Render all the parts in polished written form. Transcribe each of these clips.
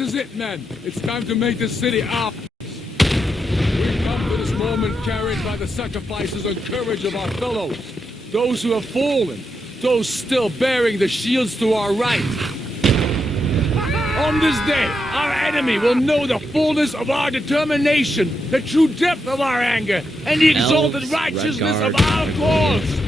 This is it, men. It's time to make this city ours. We come to this moment carried by the sacrifices and courage of our fellows. Those who have fallen. Those still bearing the shields to our right. On this day, our enemy will know the fullness of our determination, the true depth of our anger, and the exalted righteousness of our cause.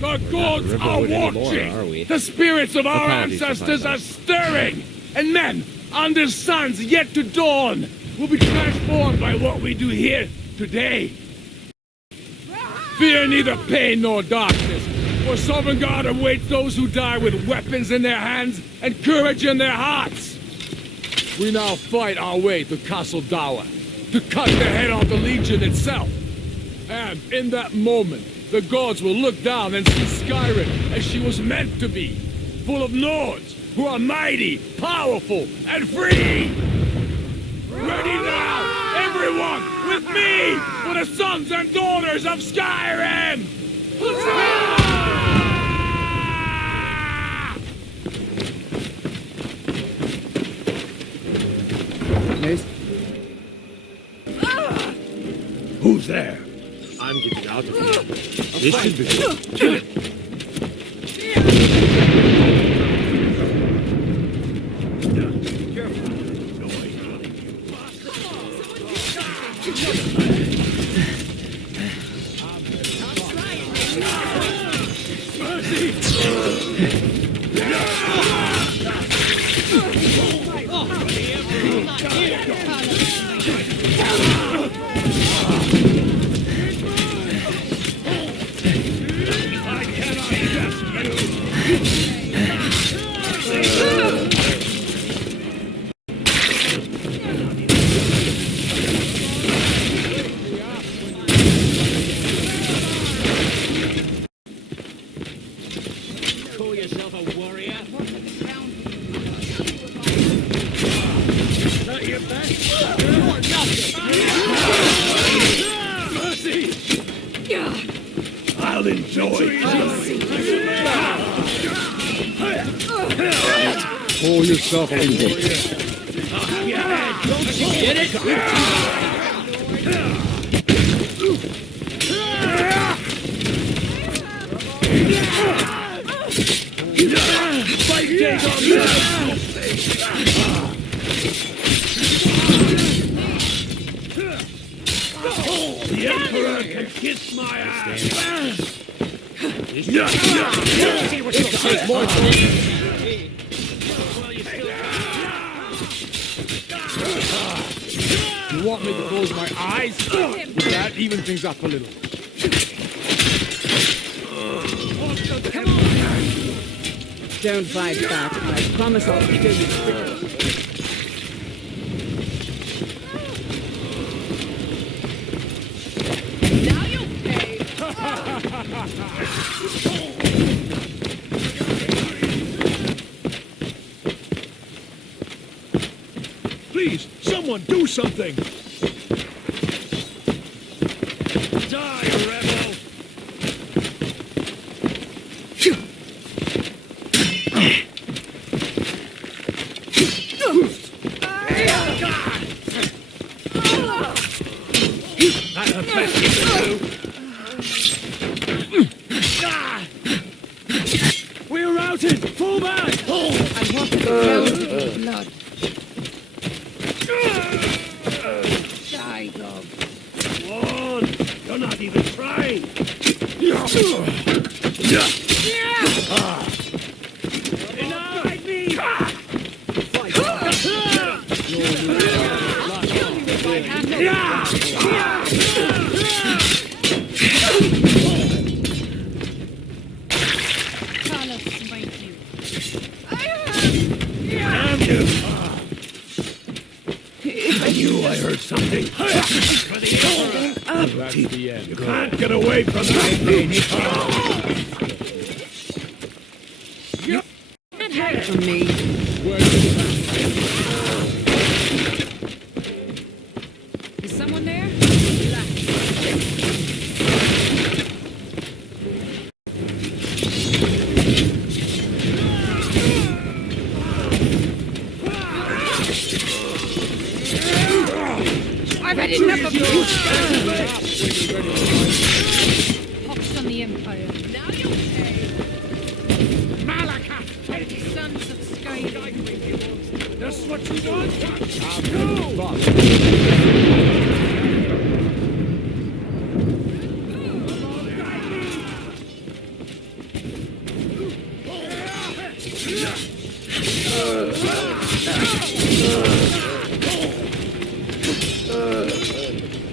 The gods are watching. The spirits of our ancestors are stirring. And men, under suns yet to dawn, will be transformed by what we do here today. Fear neither pain nor darkness, for Sovereign God awaits those who die with weapons in their hands and courage in their hearts. We now fight our way to Castle Dower, to cut the head off the Legion itself. And in that moment, the gods will look down and see Skyrim as she was meant to be, full of Nords who are mighty, powerful, and free! Ready now, everyone, with me, for the sons and daughters of Skyrim! Who's there? I'm getting out of here. This should be good. Call yourself a warrior? Not your best? Mercy! I'll enjoy. Pull yourself in. Don't you get it? Fight days on this! The Emperor can kiss my ass! See what you'll take more than this. You want me to close my eyes? That even things up a little. Don't fight back. I promise I'll kill you quickly. Now you pay. Please, someone do something! Die, rebel! That's the best you can do! We're routed! Fall back! I want to kill you with blood. Die, dog. Come on! You're not even trying! Enough! Fight me! Carlos, smite you. Damn you! I knew I heard something. For the Emperor! That's the end. You can't get away from that! Get away from me. Is someone there? Pox on the Empire. Now you pay. Malakath, take it! Sons of Skyrim. That's what you want?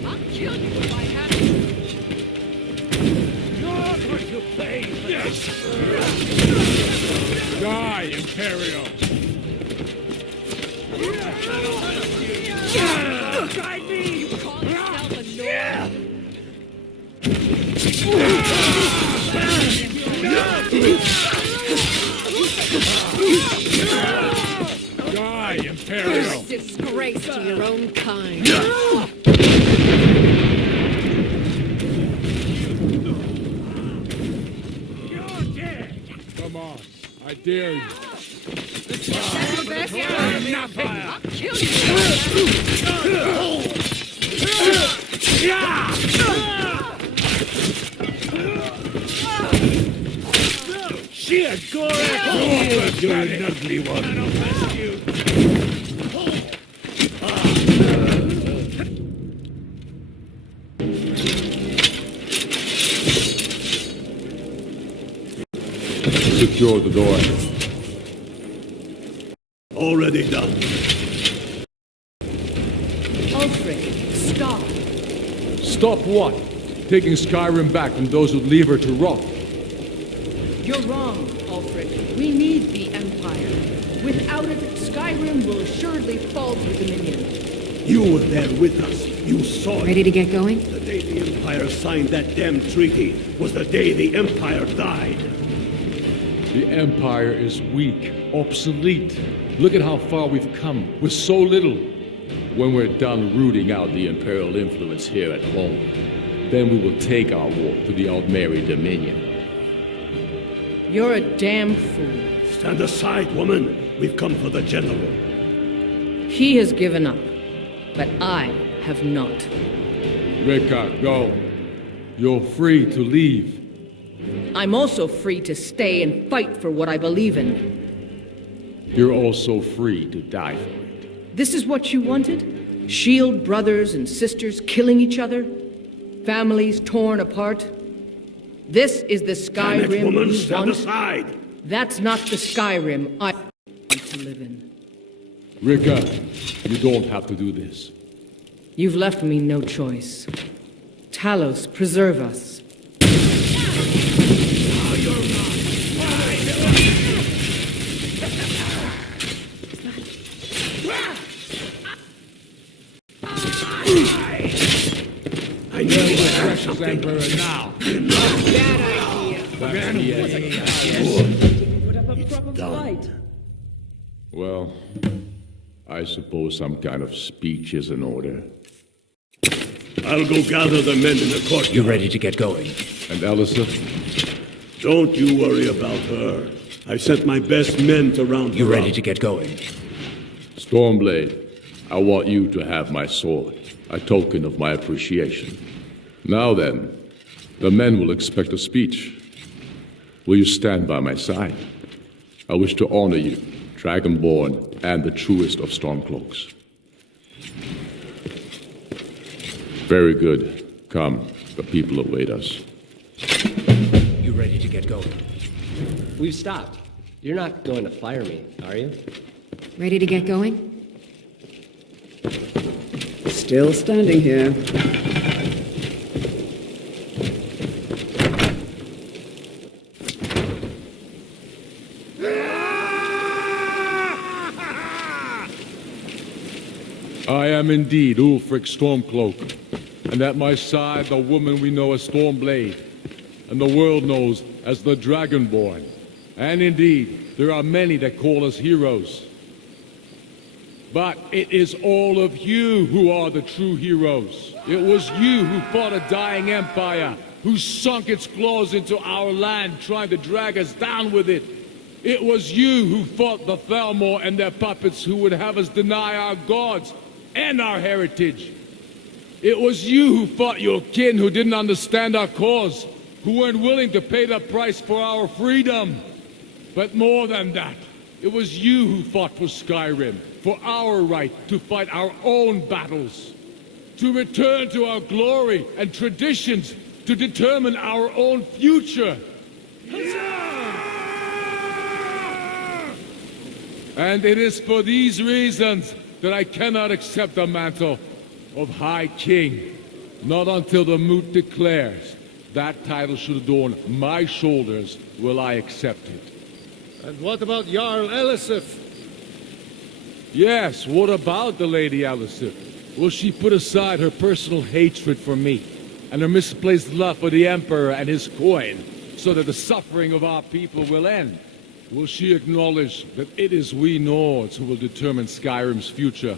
I'll kill you if I have to. You're going to pay for this! Die, Imperial! Guide me! You call yourself a Nord? Die, Imperial! Disgrace to your own kind. You're dead! Come on, I dare you. I'll kill you. Sheer Gorak! You're an ugly one. I'll blast you. Secure the door. Already done. Ulfric, stop. Stop what? Taking Skyrim back from those who leave her to rot. You're wrong, Ulfric. We need the Empire. Without it, Skyrim will assuredly fall to Dominion. You were there with us. You saw it. Ready to get going? The day the Empire signed that damn treaty was the day the Empire died. The Empire is weak, obsolete. Look at how far we've come with so little. When we're done rooting out the Imperial influence here at home, then we will take our war to the Altmeri Dominion. You're a damn fool. Stand aside, woman. We've come for the General. He has given up, but I have not. Rika, go. You're free to leave. I'm also free to stay and fight for what I believe in. You're also free to die for it. This is what you wanted? Shield brothers and sisters killing each other? Families torn apart? This is the Damn it, Skyrim woman, you stand want? aside. That's not the Skyrim I want to live in. Rika, you don't have to do this. You've left me no choice. Talos, preserve us. I know you have something. Emperor now. Put up a proper done. fight. Well, I suppose some kind of speech is in order. I'll go gather the men in the courtyard. You ready to get going? And Elissa? Don't you worry about her. I sent my best men to round her You ready up. to get going? Stormblade, I want you to have my sword, a token of my appreciation. Now then, the men will expect a speech. Will you stand by my side? I wish to honor you, Dragonborn and the truest of Stormcloaks. Very good. Come, the people await us. You ready to get going? We've stopped. You're not going to fire me, are you? Ready to get going? Still standing here. I am indeed Ulfric Stormcloak, and at my side the woman we know as Stormblade, and the world knows as the Dragonborn. And indeed, there are many that call us heroes. But it is all of you who are the true heroes. It was you who fought a dying empire, who sunk its claws into our land, trying to drag us down with it. It was you who fought the Thalmor and their puppets who would have us deny our gods and our heritage. It was you who fought your kin who didn't understand our cause, who weren't willing to pay the price for our freedom. But more than that, it was you who fought for Skyrim, for our right to fight our own battles, to return to our glory and traditions, to determine our own future. And it is for these reasons that I cannot accept the mantle of High King. Not until the Moot declares that title should adorn my shoulders will I accept it. And what about Jarl Elisif? Yes, what about the Lady Elisif? Will she put aside her personal hatred for me and her misplaced love for the Emperor and his coin so that the suffering of our people will end? Will she acknowledge that it is we Nords who will determine Skyrim's future?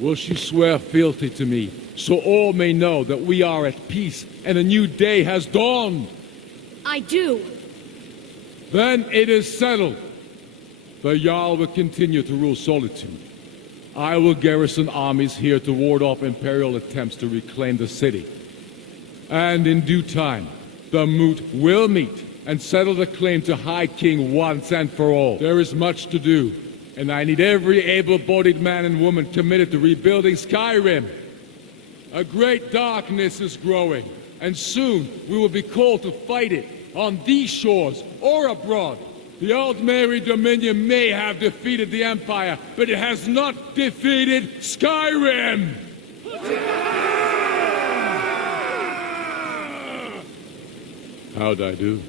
Will she swear fealty to me so all may know that we are at peace and a new day has dawned? I do. Then it is settled. The Jarl will continue to rule Solitude. I will garrison armies here to ward off Imperial attempts to reclaim the city. And in due time, the Moot will meet and settle the claim to High King once and for all. There is much to do, and I need every able-bodied man and woman committed to rebuilding Skyrim. A great darkness is growing, and soon we will be called to fight it, on these shores or abroad. The Altmeri Dominion may have defeated the Empire, but it has not defeated Skyrim! How'd I do?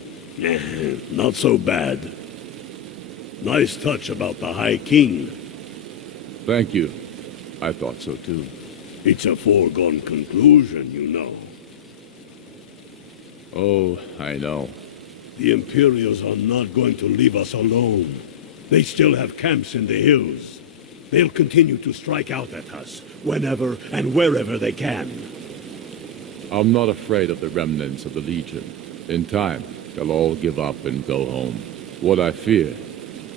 Not so bad. Nice touch about the High King. Thank you. I thought so too. It's a foregone conclusion, you know. Oh, I know. The Imperials are not going to leave us alone. They still have camps in the hills. They'll continue to strike out at us, whenever and wherever they can. I'm not afraid of the remnants of the Legion. In time, they'll all give up and go home. What I fear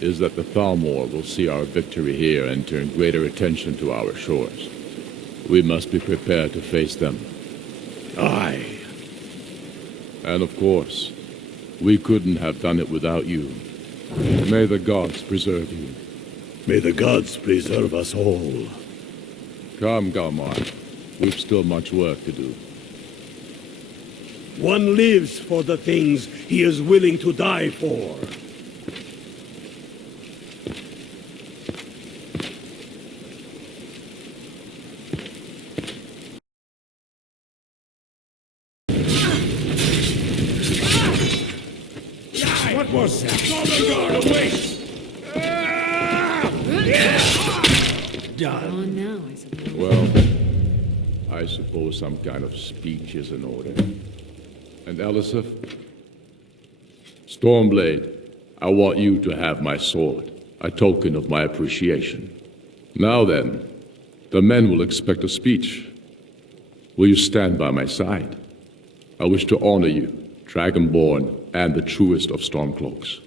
is that the Thalmor will see our victory here and turn greater attention to our shores. We must be prepared to face them. Aye. And of course, we couldn't have done it without you. May the gods preserve you. May the gods preserve us all. Come, Galmar. We've still much work to do. One lives for the things he is willing to die for. What was that? Solitude awaits! Done. On now, I suppose. Well, I suppose some kind of speech is in order. And Elisif? Stormblade, I want you to have my sword, a token of my appreciation. Now then, the men will expect a speech. Will you stand by my side? I wish to honor you, Dragonborn and the truest of Stormcloaks.